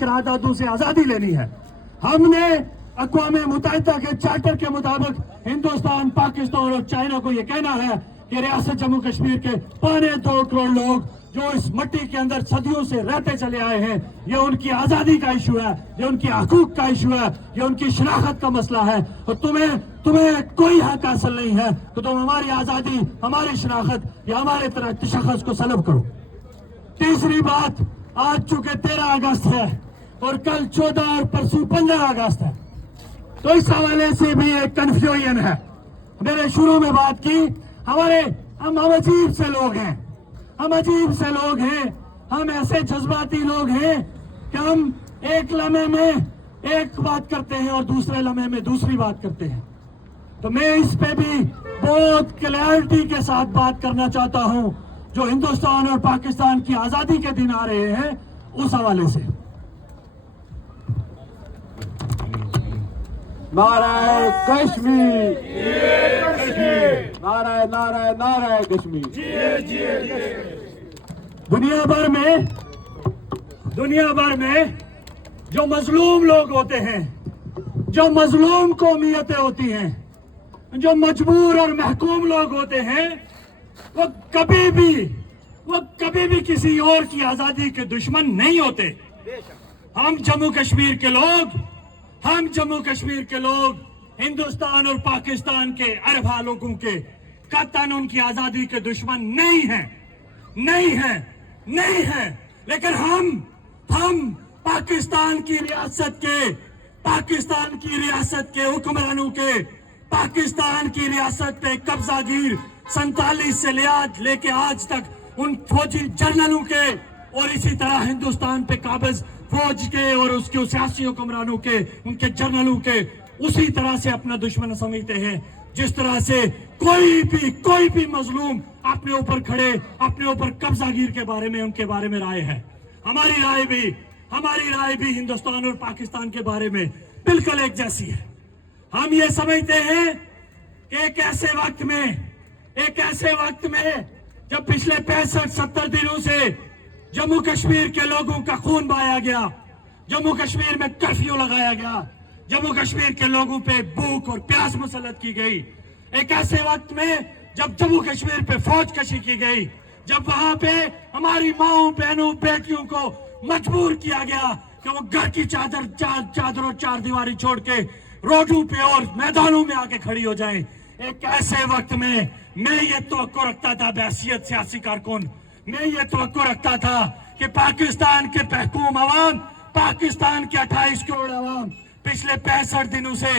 قراردادوں سے آزادی لینی ہے. ہم نے اقوام متحدہ کے چارٹر کے مطابق ہندوستان، پاکستان اور چائنا کو یہ کہنا ہے کہ ریاست جموں کشمیر کے 2.25 کروڑ لوگ جو اس مٹی کے اندر صدیوں سے رہتے چلے آئے ہیں، یہ ان کی آزادی کا ایشو ہے، یہ ان کی حقوق کا ایشو ہے، یہ ان کی شناخت کا مسئلہ ہے. اور تمہیں کوئی حق حاصل نہیں ہے کہ تم ہماری آزادی، ہماری شناخت یا ہمارے تشخص کو سلب کرو. تیسری بات، آج چونکہ 13 اگست ہے اور کل 14 اور پرسوں 15 اگست ہے، تو اس حوالے سے بھی ایک کنفیوژن ہے. میں نے شروع میں بات کی، ہم عجیب سے لوگ ہیں، ہم ایسے جذباتی لوگ ہیں کہ ہم ایک لمحے میں ایک بات کرتے ہیں اور دوسرے لمحے میں دوسری بات کرتے ہیں. تو میں اس پہ بھی بہت کلیئرٹی کے ساتھ بات کرنا چاہتا ہوں. جو ہندوستان اور پاکستان کی آزادی کے دن آ رہے ہیں، اس حوالے سے نعرہ کشمیر، نعرہ کشمیر. دنیا بھر میں جو مظلوم لوگ ہوتے ہیں، جو مظلوم قومیتیں ہوتی ہیں، جو مجبور اور محکوم لوگ ہوتے ہیں، وہ کبھی بھی کسی اور کی آزادی کے دشمن نہیں ہوتے. ہم جموں کشمیر کے لوگ ہندوستان اور پاکستان کے اربا لوگوں کے قطعاً ان کی آزادی کے دشمن نہیں ہیں. لیکن ہم پاکستان کی ریاست کے حکمرانوں کے، پاکستان کی ریاست پہ قبضہ گیر 47 سے لے کے آج تک ان فوجی جنرلوں کے، اور اسی طرح ہندوستان پہ قابض فوج کے اور اس کے سیاسی حکمرانوں کے، ان کے جنرلوں کے، اسی طرح سے اپنا دشمن سمجھتے ہیں. جس طرح سے کوئی بھی مظلوم اپنے اوپر قبضہ گیر کے بارے میں، ان کے بارے میں رائے ہے. ہماری رائے بھی ہندوستان اور پاکستان کے بارے میں بالکل ایک جیسی ہے. ہم یہ سمجھتے ہیں کہ ایک ایسے وقت میں جب پچھلے 65-70 دنوں سے جموں کشمیر کے لوگوں کا خون بہایا گیا، جموں کشمیر میں کرفیو لگایا گیا، جموں کشمیر کے لوگوں پہ بھوک اور پیاس مسلط کی گئی، ایک ایسے وقت میں جب جموں کشمیر پہ فوج کشی کی گئی، جب وہاں پہ ہماری ماؤں، بہنوں، بیٹیوں کو مجبور کیا گیا کہ وہ گھر کی چادر اور چار دیواری چھوڑ کے روڈوں پہ اور میدانوں میں آ کے کھڑی ہو جائیں، ایک ایسے وقت میں یہ توقع رکھتا تھا، بحیثیت سیاسی کارکن میں یہ توقع رکھتا تھا کہ پاکستان کے محکوم عوام، پاکستان کے 28 کروڑ عوام پچھلے 65 دنوں سے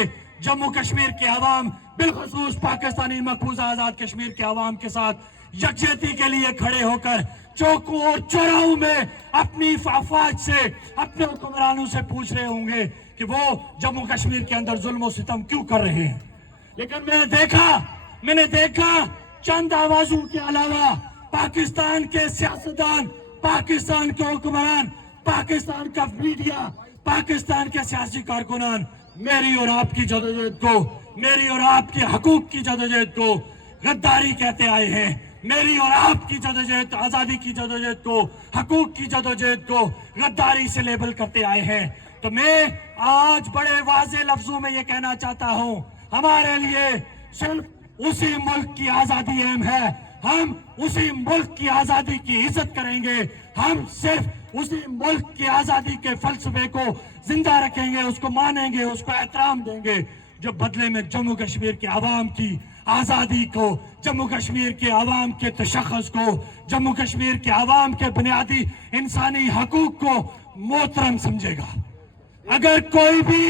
جموں کشمیر کے عوام، بالخصوص پاکستانی مقبوضہ آزاد کشمیر کے عوام کے ساتھ یکجہتی کے لیے کھڑے ہو کر چوکوں اور چوراہوں میں اپنی افواج سے، اپنے حکمرانوں سے پوچھ رہے ہوں گے کہ وہ جموں کشمیر کے اندر ظلم و ستم کیوں کر رہے ہیں. لیکن میں نے دیکھا چند آوازوں کے علاوہ پاکستان کے سیاستدان، پاکستان کے حکمران، پاکستان کا میڈیا، پاکستان کے سیاسی کارکنان میری اور آپ کی جدوجہد کو، میری اور آپ کے حقوق کی جدوجہد کو غداری کہتے آئے ہیں. میری اور آپ کی جدوجہد، آزادی کی جدوجہد کو، حقوق کی جدوجہد کو غداری سے لیبل کرتے آئے ہیں. تو میں آج بڑے واضح لفظوں میں یہ کہنا چاہتا ہوں، ہمارے لیے صرف اسی ملک کی آزادی اہم ہے. ہم اسی ملک کی آزادی کی عزت کریں گے، ہم صرف اسی ملک کی آزادی کے فلسفے کو زندہ رکھیں گے، اس کو مانیں گے، اس کو احترام دیں گے، جو بدلے میں جموں کشمیر کے عوام کی آزادی کو، جموں کشمیر کے عوام کے تشخص کو، جموں کشمیر کے عوام کے بنیادی انسانی حقوق کو محترم سمجھے گا. اگر کوئی بھی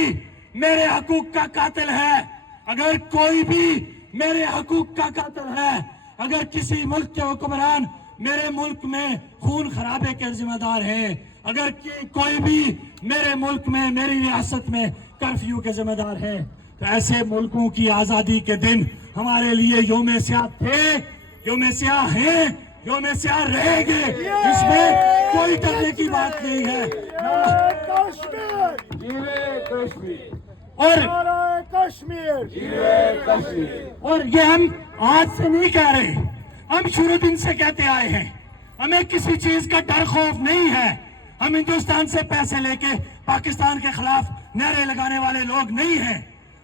میرے حقوق کا قاتل ہے، اگر کوئی بھی میرے حقوق کا قاتل ہے، اگر کسی ملک کے حکمران میرے ملک میں خون خرابے کے ذمہ دار ہیں، اگر کوئی بھی میرے ملک میں، میری ریاست میں کرفیو کے ذمہ دار ہے، تو ایسے ملکوں کی آزادی کے دن ہمارے لیے یوم سیاہ تھے، یوم سیاہ ہیں، یوم سیاہ رہیں گے. اس میں کوئی ڈرنے کی بات نہیں ہے. اور یہ ہم آج سے نہیں کہہ رہے، ہم شروع دن سے کہتے آئے ہیں. ہمیں کسی چیز کا ڈر خوف نہیں ہے. हम हिंदुस्तान से पैसे लेके पाकिस्तान के खिलाफ नारे लगाने वाले लोग नहीं हैं।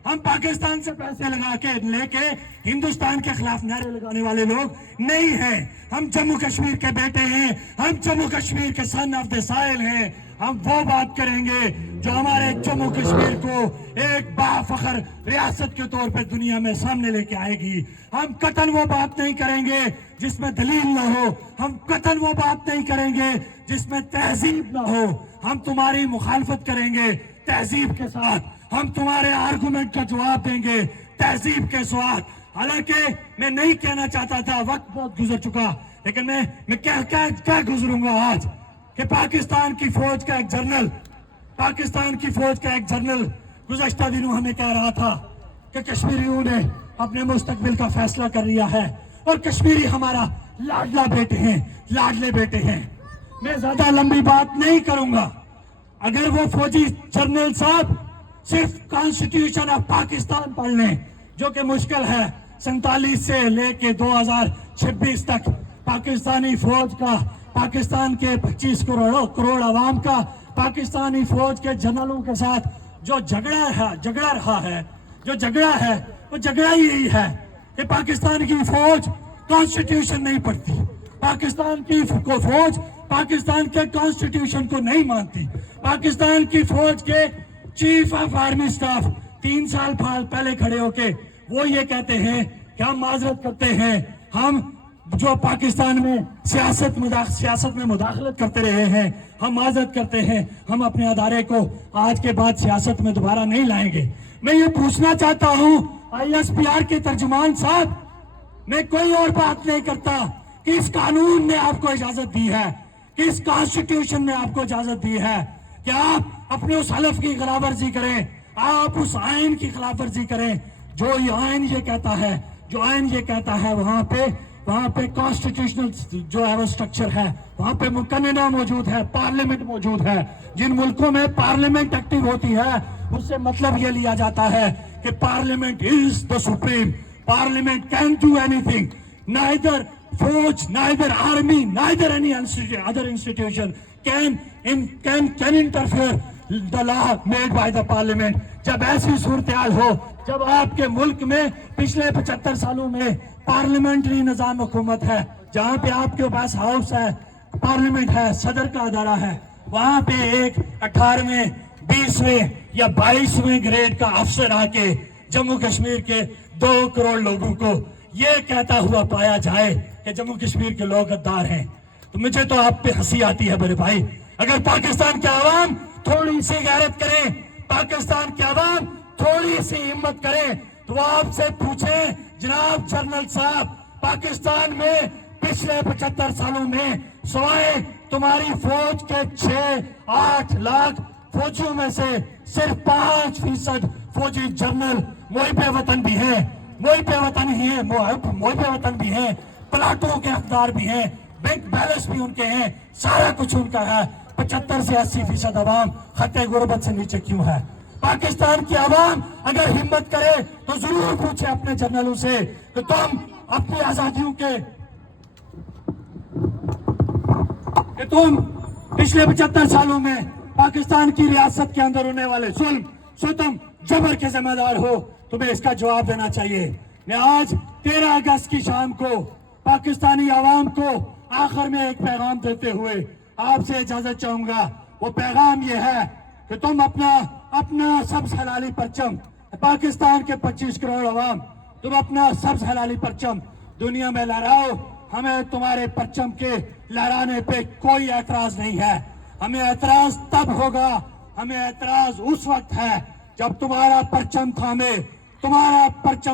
हम पाकिस्तान से पैसे लगा के लेके हिंदुस्तान के खिलाफ नारे लगाने वाले लोग नहीं हैं। हम जम्मू कश्मीर के बेटे हैं, हम जम्मू कश्मीर के सन ऑफ द साइल हैं। हम वो बात करेंगे जो हमारे जम्मू कश्मीर को एक बाफखर रियासत के तौर पे दुनिया में सामने लेके आएगी। हम कतन वो बात नहीं करेंगे जिसमें दलील ना हो, हम कतन वो बात नहीं करेंगे जिसमें तहजीब ना हो। हम तुम्हारी मुखालफत करेंगे तहजीब के साथ, हम तुम्हारे आर्गुमेंट का जवाब देंगे तहजीब के साथ। हालांकि मैं नहीं कहना चाहता था, वक्त बहुत गुजर चुका, लेकिन मैं क्या गुजरूंगा आज कि पाकिस्तान की फौज का एक जनरल गुज़श्ता दिनों हमें कह रहा था कि कश्मीरियों ने अपने मुस्तकबिल का फैसला कर लिया है और कश्मीरी हमारा लाडले बेटे हैं। मैं ज्यादा लंबी बात नहीं करूंगा। अगर वो फौजी जनरल साहब सिर्फ कॉन्स्टिट्यूशन ऑफ पाकिस्तान पढ़ लें, जो कि मुश्किल है, 47 से लेके 2026 तक पाकिस्तानी फौज का, पाकिस्तान के 25 करोड़ आवाम का, पाकिस्तानी फौज के जनरलों के साथ जो झगड़ा है वो झगड़ा ही यही है कि पाकिस्तान की फौज कॉन्स्टिट्यूशन नहीं पढ़ती, पाकिस्तान की फौज पाकिस्तान के कॉन्स्टिट्यूशन को नहीं मानती। पाकिस्तान की फौज के चीफ ऑफ आर्मी स्टाफ 3 साल पहले खड़े होके वो ये कहते हैं कि हम माजरत करते हैं, हम जो पाकिस्तान में सियासत में मुदाखलत करते रहे हैं, हम माजरत करते हैं, हम अपने अदारे को आज के बाद सियासत में दोबारा नहीं लाएंगे। मैं ये पूछना चाहता हूं ISPR के तर्जुमान साहब, मैं कोई और बात नहीं करता, किस कानून ने आपको इजाजत दी है, किस कॉन्स्टिट्यूशन ने आपको इजाजत दी है कि आप अपने उस हलफ की खिलाफवर्जी करें, आप उस आयन की खिलाफवर्जी करें जो आयन ये कहता है। वहां पे कॉन्स्टिट्यूशनल जो है वो स्ट्रक्चर है, वहां पे मुकन्नना मौजूद है, पार्लियामेंट मौजूद है। जिन मुल्कों में पार्लियामेंट एक्टिव होती है उससे मतलब ये लिया जाता है कि parliament is the supreme, parliament can do anything, neither force, neither army, neither any other institution can interfere the law made by the parliament. जब ऐसी सूरत-ए-हाल हो, जब आपके मुल्क में पिछले 75 सालों में पार्लियामेंट्री निजाम हुकूमत है, जहाँ पे आपके पास हाउस है, पार्लियामेंट है, सदर का अदारा है, वहाँ पे एक 18वें, 20वें या 22वें ग्रेड का अफसर आके जम्मू कश्मीर के 2 करोड़ लोगों को ये कहता हुआ पाया जाए कि जम्मू कश्मीर के लोग गद्दार हैं, तो मुझे तो आप पे हंसी आती है मेरे भाई। अगर पाकिस्तान के आवाम थोड़ी सी गैरत करें, पाकिस्तान के आवाम थोड़ी सी हिम्मत करें, तो आपसे पूछें जनाब जनरल साहब, पाकिस्तान में पिछले 75 सालों में सवाए तुम्हारी फौज के 6-8 लाख फौजियों में से सिर्फ 5% फौजी जनरल मुहिब वतन भी हैं, मुहिब वतन भी हैं, प्लाटों के हकदार भी हैं, बैंक बैलेंस भी उनके हैं, सारा कुछ उनका है। 75 से 80% आवाम खत्ते गुर्बत से नीचे क्यों है? पाकिस्तान की आवाम अगर हिम्मत करे तो जरूर पूछे अपने जनरलों से कि तुम अपनी आजादियों के तुम पिछले 75 सालों में पाकिस्तान की रियासत के अंदर होने वाले जुल्म, सितम, जबर के जिम्मेदार हो, तुम्हें इसका जवाब देना चाहिए। मैं आज 13 अगस्त की शाम को पाकिस्तानी आवाम को आखिर में एक पैगाम देते हुए आपसे इजाजत चाहूंगा। वो पैगाम ये है कि तुम अपना सब्ज हलाली परचम, पाकिस्तान के 25 करोड़ आवाम, तुम अपना सब्ज हलाली परचम दुनिया में लहराओ। हमें तुम्हारे परचम के लहराने पे कोई एतराज नहीं है। हमें एतराज तब होगा, हमें एतराज उस वक्त है जब तुम्हारा परचम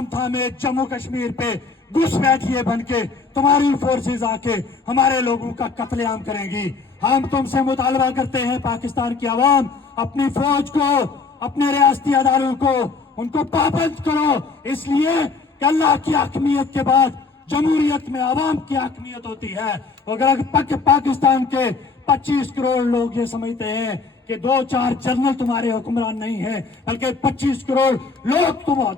थामे जम्मू कश्मीर पे घुसपैठिए बनके तुम्हारी फोर्सेस आके हमारे लोगों का कत्लेआम करेंगी। हम तुमसे मुतालबा करते हैं पाकिस्तान की आवाम, अपनी फौज को, अपने रियासती अदारों को, उनको पाबंद करो, इसलिए कि अल्लाह की हकमियत के बाद जमहूरियत में आवाम की हकमियत होती है। अगर पाकिस्तान के 25 करोड़ लोग ये समझते हैं कि 2-4 जनरल तुम्हारे हुक्मरान नहीं है, बल्कि 25 करोड़ लोग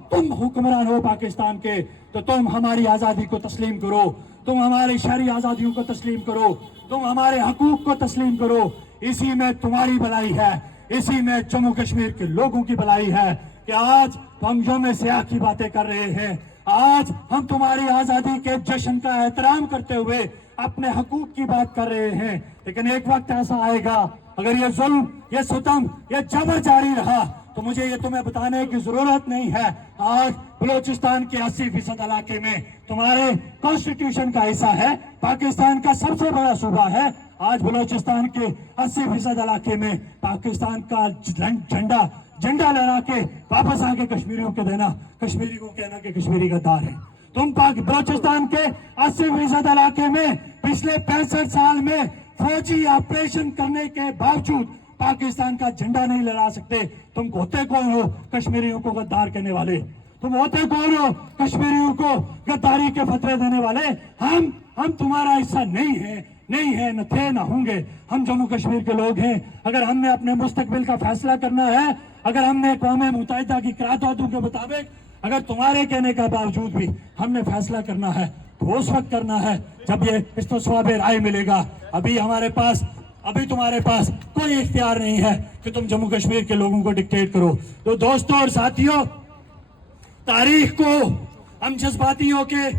तुम हुक्मरान हो पाकिस्तान के, तो तुम हमारी आजादी को तस्लीम करो, तुम हमारी शहरी आजादियों को तस्लीम करो, तुम हमारे हकूक को तस्लीम करो। इसी में तुम्हारी भलाई है, इसी में जम्मू कश्मीर के लोगों की भलाई है कि आज हम यौम सियाह की बातें कर रहे हैं। आज हम तुम्हारी आजादी के जश्न का एहतराम करते हुए अपने हकूक की बात कर रहे हैं। लेकिन एक वक्त ऐसा आएगा, अगर ये जुल्म, ये सितम, ये जबर जारी रहा तो मुझे ये तुम्हें बताने की जरूरत नहीं है। आज बलूचिस्तान के 80% इलाके में तुम्हारे कॉन्स्टिट्यूशन का हिस्सा है, पाकिस्तान का सबसे बड़ा सूबा है। आज बलूचिस्तान के 80% इलाके में पाकिस्तान का झंडा लहरा के वापस आके कश्मीरियों को देना, कश्मीरी को कहना कि कश्मीरी गद्दार है। तुम बलूचिस्तान के 80% इलाके में पिछले 65 साल में फौजी ऑपरेशन करने के बावजूद पाकिस्तान का झंडा नहीं लहरा सकते। तुम होते कौन हो कश्मीरियों को गद्दार कहने वाले? तुम होते कौन हो कश्मीरियों को गद्दारी के फतवे देने वाले? हम तुम्हारा हिस्सा नहीं है, न थे, न होंगे। हम जम्मू कश्मीर के लोग हैं। अगर हमने अपने मुस्तकबिल का फैसला करना है, अगर हमने अक़वाम मुत्तहिदा की करारदादों के मुताबिक, अगर तुम्हारे कहने का बावजूद भी हमने फैसला करना है तो उस वक्त करना है जब ये इस्तिस्वाब राय मिलेगा। अभी तुम्हारे पास कोई इख्तियार नहीं है कि तुम जम्मू कश्मीर के लोगों को डिक्टेट करो। तो दोस्तों और साथियों, तारीख को हम जज्बाती होके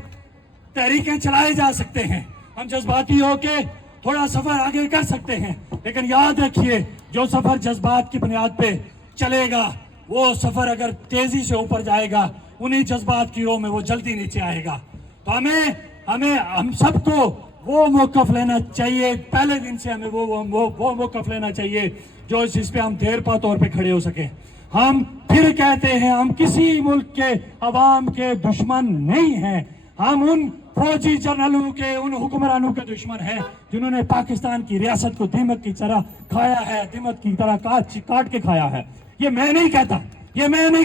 तहरीकें चलाए जा सकते हैं, हम जज्बाती होके थोड़ा सफर आगे कर सकते हैं, लेकिन याद रखिए जो सफर जज्बात की बुनियाद पे चलेगा वो सफर अगर तेजी से ऊपर जाएगा, उन्हीं जज्बात की रो में वो जल्दी नीचे आएगा। तो हम सबको वो मौक़िफ़ लेना चाहिए, पहले दिन से हमें वो मौक़िफ़ लेना चाहिए जो इस पे हम देरपा तौर पे खड़े हो सके। हम फिर कहते हैं, हम किसी मुल्क के अवाम के दुश्मन नहीं हैं, हम उन फौजी जनरलों के, उन हुक्मरानों के दुश्मन हैं जिन्होंने पाकिस्तान की रियासत को दीमक की तरह खाया है, दीमक की तरह काट के खाया है। ये मैं नहीं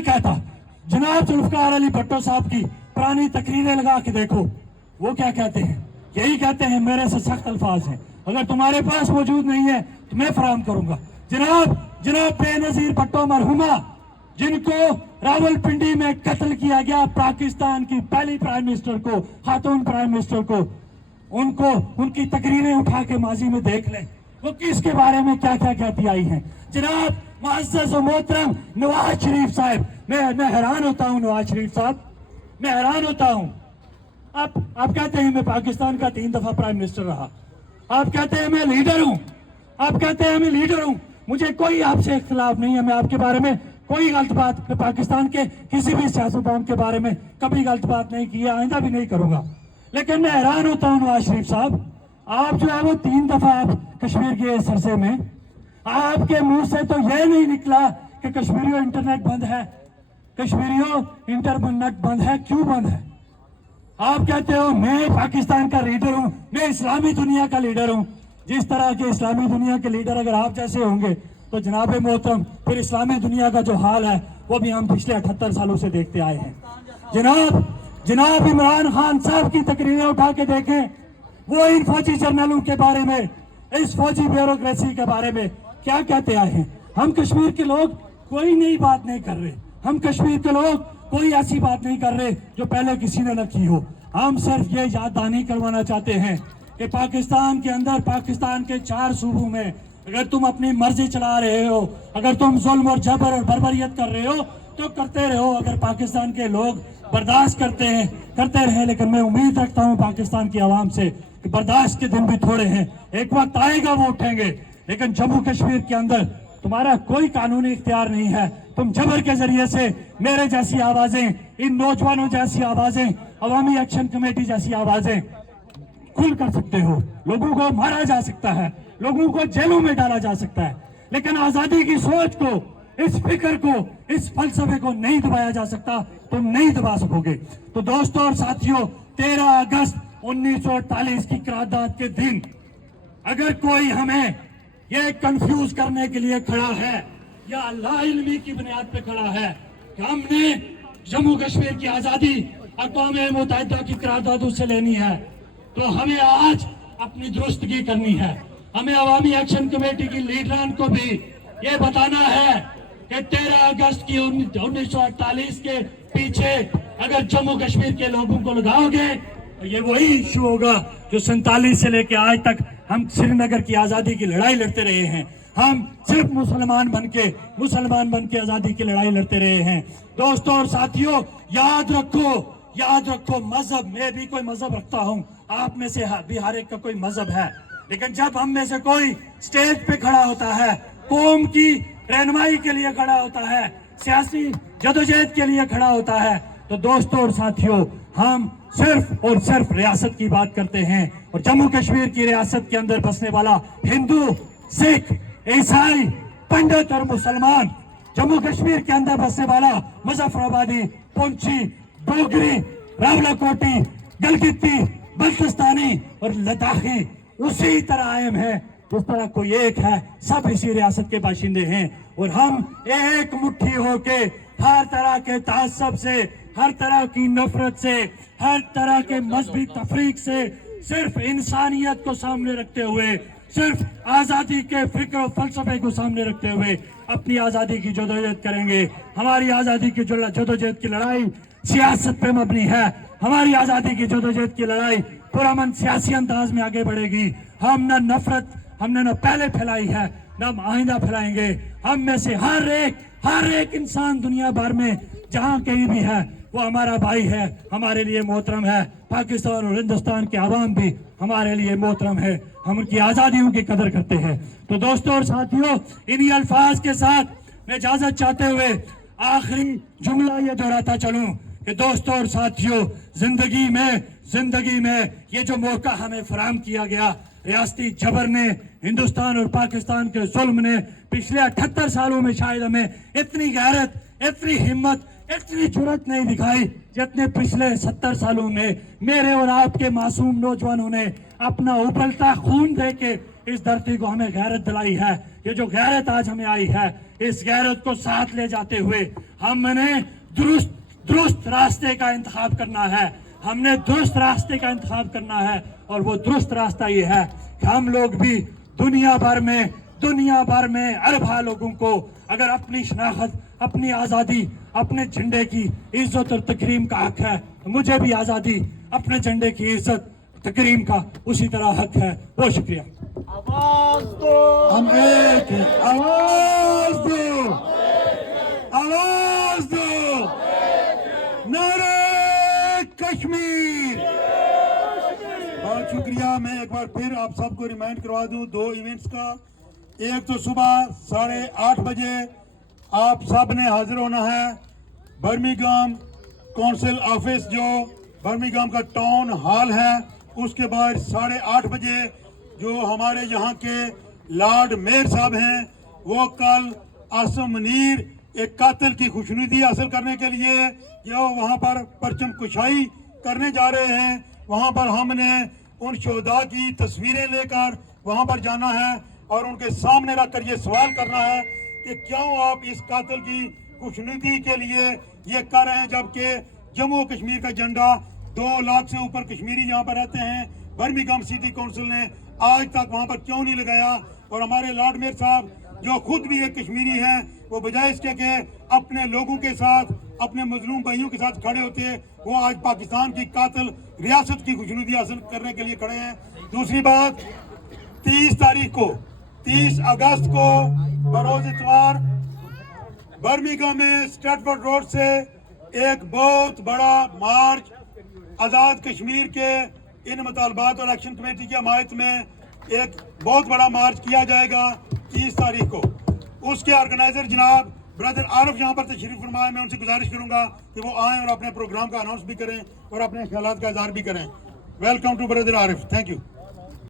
कहता, जनाब जुल्फ़िकार अली भुट्टो साहब की पुरानी तकरीरें लगा के देखो, वो क्या कहते हैं, यही कहते हैं, मेरे से सख्त अल्फाज हैं, अगर तुम्हारे पास मौजूद नहीं है तो मैं फराहम करूंगा। जनाब बेनजीर भुट्टो मरहुमा, जिनको रावलपिंडी में कत्ल किया गया, पाकिस्तान की पहली प्राइम मिनिस्टर को, खातून प्राइम मिनिस्टर को, उनको उनकी तकरीरें उठा के माजी में देख लें, वो किसके बारे में क्या क्या कहती आई हैं। जनाब मुअज़्ज़ज़ व मोहतरम नवाज शरीफ साहब, मैं हैरान होता हूँ, नवाज शरीफ साहब मैं हैरान होता हूँ। आप कहते हैं मैं पाकिस्तान का 3 दफा प्राइम मिनिस्टर रहा, आप कहते हैं मैं लीडर हूँ, मुझे कोई आपसे इख्तिलाफ नहीं है, मैं आपके बारे में कोई गलत बात, पाकिस्तान के किसी भी सियासतदान के बारे में कभी गलत बात नहीं की है, आइंदा भी नहीं करूंगा। लेकिन मैं हैरान होता हूँ नवाज शरीफ साहब, आप जो है वो 3 दफा आप कश्मीर के सरसे में, आपके मुंह से तो यह नहीं निकला कि कश्मीरियों इंटरनेट बंद है, क्यों बंद है? आप कहते हो मैं पाकिस्तान का लीडर हूं, मैं इस्लामी दुनिया का लीडर हूं। जिस तरह के इस्लामी दुनिया के लीडर अगर आप जैसे होंगे तो जनाब मोहतरम फिर इस्लामी दुनिया का जो हाल है वो भी हम पिछले 78 सालों से देखते आए हैं। जनाब इमरान खान साहब की तकरीरें उठा के देखें, वो इन फौजी जर्नलों के बारे में, इस फौजी ब्यूरोक्रेसी के बारे में क्या कहते आए हैं। हम कश्मीर के लोग कोई नई बात नहीं कर रहे, हम कश्मीर के लोग कोई ऐसी बात नहीं कर रहे जो पहले किसी ने न की हो। हम सिर्फ ये याद दहानी करवाना चाहते हैं कि पाकिस्तान के अंदर, पाकिस्तान के 4 सूबों में अगर तुम अपनी मर्जी चला रहे हो, अगर तुम जुल्म और जबर और बर्बरियत कर रहे हो तो करते रहो। अगर पाकिस्तान के लोग बर्दाश्त करते रहे, लेकिन मैं उम्मीद रखता हूँ पाकिस्तान की आवाम से कि बर्दाश्त के दिन भी थोड़े हैं, एक वक्त आएगा वो उठेंगे। लेकिन जम्मू कश्मीर के अंदर तुम्हारा कोई कानूनी इख्तियार नहीं है, तुम जबर के जरिए से मेरे जैसी आवाजें, इन नौजवानों जैसी आवाजें, अवामी एक्शन कमेटी जैसी आवाजें खुल कर सकते हो। लोगों को मारा जा सकता है, लोगों को जेलों में डाला जा सकता है, लेकिन आजादी की सोच को, इस फिक्र को, इस फलसफे को नहीं दबाया जा सकता, तुम नहीं दबा सकोगे। तो दोस्तों और साथियों, 13 अगस्त 1948 की करारदाद के दिन अगर कोई हमें ये कंफ्यूज करने के लिए खड़ा है या लाइल्मी की बुनियाद पे खड़ा है कि हमने जम्मू कश्मीर की आजादी अक़वाम मुत्तहिदा की करारदादों से लेनी है, तो हमें आज अपनी दुरुस्तगी करनी है। हमें अवामी एक्शन कमेटी की लीडरान को भी ये बताना है कि 13 अगस्त की 1948 के पीछे अगर जम्मू कश्मीर के लोगों को लगाओगे तो ये वही इश्यू होगा जो 47 से लेके आज तक ہم سری نگر کی آزادی کی لڑائی لڑتے رہے ہیں. ہم صرف مسلمان بن کے آزادی کی لڑائی لڑتے رہے ہیں. دوستوں اور ساتھیوں، یاد رکھو مذہب، میں بھی کوئی مذہب رکھتا ہوں، آپ میں سے بھی ہر ایک کا کوئی مذہب ہے، لیکن جب ہم میں سے کوئی سٹیج پہ کھڑا ہوتا ہے، قوم کی رہنمائی کے لیے کھڑا ہوتا ہے، سیاسی جدوجہد کے لیے کھڑا ہوتا ہے، تو دوستوں اور ساتھیوں، ہم صرف اور صرف ریاست کی بات کرتے ہیں. اور جموں کشمیر کی ریاست کے اندر بسنے والا ہندو، سکھ، عیسائی، پنڈت اور مسلمان، جموں کشمیر کے اندر بسنے والا مظفر آبادی، پنچھی، ڈوگری، راولاکوٹی، گلگتی، بلتستانی اور لداخی اسی طرح قائم ہے جس طرح کوئی ایک ہے. سب اسی ریاست کے باشندے ہیں، اور ہم ایک مٹھی ہو کے ہر طرح کے تعصب سے، ہر طرح کی نفرت سے، ہر طرح کے مذہبی تفریق سے، صرف انسانیت کو سامنے رکھتے ہوئے، صرف آزادی کے فکر و فلسفے کو سامنے رکھتے ہوئے اپنی آزادی کی جدوجہد کریں گے. ہماری آزادی کی جدوجہد کی لڑائی سیاست پہ مبنی ہے. ہماری آزادی کی جدوجہد کی لڑائی پرامن سیاسی انداز میں آگے بڑھے گی. ہم نہ نفرت ہم نے نہ پہلے پھیلائی ہے، نہ ہم آئندہ پھیلائیں گے. ہم میں سے ہر ایک انسان دنیا بھر میں جہاں کہیں بھی ہے وہ ہمارا بھائی ہے، ہمارے لیے محترم ہے. پاکستان اور ہندوستان کے عوام بھی ہمارے لیے محترم ہے. ہم ان کی آزادیوں کی قدر کرتے ہیں. تو دوستوں اور ساتھیوں، انہی الفاظ کے ساتھ میں اجازت چاہتے ہوئے آخری جملہ یہ دہراتا چلوں کہ دوستوں اور ساتھیوں، زندگی میں یہ جو موقع ہمیں فراہم کیا گیا، ریاستی جبر نے، ہندوستان اور پاکستان کے ظلم نے پچھلے 78 سالوں میں شاید ہمیں اتنی غیرت، اتنی ہمت، اتنی جرأت نہیں دکھائی جتنے پچھلے 70 سالوں میں میرے اور آپ کے معصوم نوجوانوں نے اپنا ابلتا خون دے کے اس دھرتی کو ہمیں غیرت دلائی ہے. یہ جو غیرت آج ہمیں آئی ہے، اس غیرت کو ساتھ لے جاتے ہوئے ہم نے درست راستے کا انتخاب کرنا ہے. ہم نے درست راستے کا انتخاب کرنا ہے، اور وہ درست راستہ یہ ہے کہ ہم لوگ بھی دنیا بھر میں اربا لوگوں کو اگر اپنی شناخت، اپنی آزادی، اپنے جھنڈے کی عزت اور تکریم کا حق ہے، مجھے بھی آزادی، اپنے جھنڈے کی عزت تکریم کا اسی طرح حق ہے. بہت شکریہ. آواز دو، ہم ایک ہیں. آواز دو، آواز دو، نعرہ کشمیر. بہت شکریہ. میں ایک بار پھر آپ سب کو ریمائنڈ کروا دوں 2 ایونٹس کا. ایک تو صبح 8:30 بجے آپ سب نے حاضر ہونا ہے برمنگھم کونسل آفس، جو برمنگھم کا ٹاؤن ہال ہے. اس کے بعد 8:30 بجے جو ہمارے یہاں کے لارڈ میئر صاحب ہیں، وہ کل عاصم منیر ایک قاتل کی خوشنودی حاصل کرنے کے لیے وہاں پر پرچم کشائی کرنے جا رہے ہیں. وہاں پر ہم نے ان شہداء کی تصویریں لے کر وہاں پر جانا ہے اور ان کے سامنے رکھ کر یہ سوال کرنا ہے کہ کیوں آپ اس قاتل کی خوشنودی کے لیے یہ کر رہے ہیں، جبکہ جموں کشمیر کا جھنڈا 2 لاکھ سے اوپر کشمیری یہاں پر رہتے ہیں. برمنگھم سٹی کونسل نے آج تک وہاں پر کیوں نہیں لگایا؟ اور ہمارے لارڈ میئر صاحب جو خود بھی ایک کشمیری ہیں، وہ بجائے اس کے کہ اپنے لوگوں کے ساتھ، اپنے مظلوم بھائیوں کے ساتھ کھڑے ہوتے ہیں، وہ آج پاکستان کی قاتل ریاست کی خوشنودی حاصل کرنے کے لیے کھڑے ہیں. دوسری بات، 30 اگست کو بروز اتوار برمنگھم میں اسٹریٹفورڈ روڈ سے ایک بہت بڑا مارچ آزاد کشمیر کے ان مطالبات اور ایکشن کمیٹی کی حمایت میں ایک بہت بڑا مارچ کیا جائے گا 30 تاریخ کو. اس کے آرگنائزر جناب برادر عارف یہاں پر تشریف فرمائے. میں ان سے گزارش کروں گا کہ وہ آئیں اور اپنے پروگرام کا اناؤنس بھی کریں اور اپنے خیالات کا اظہار بھی کریں. Welcome to brother Arif. Thank you.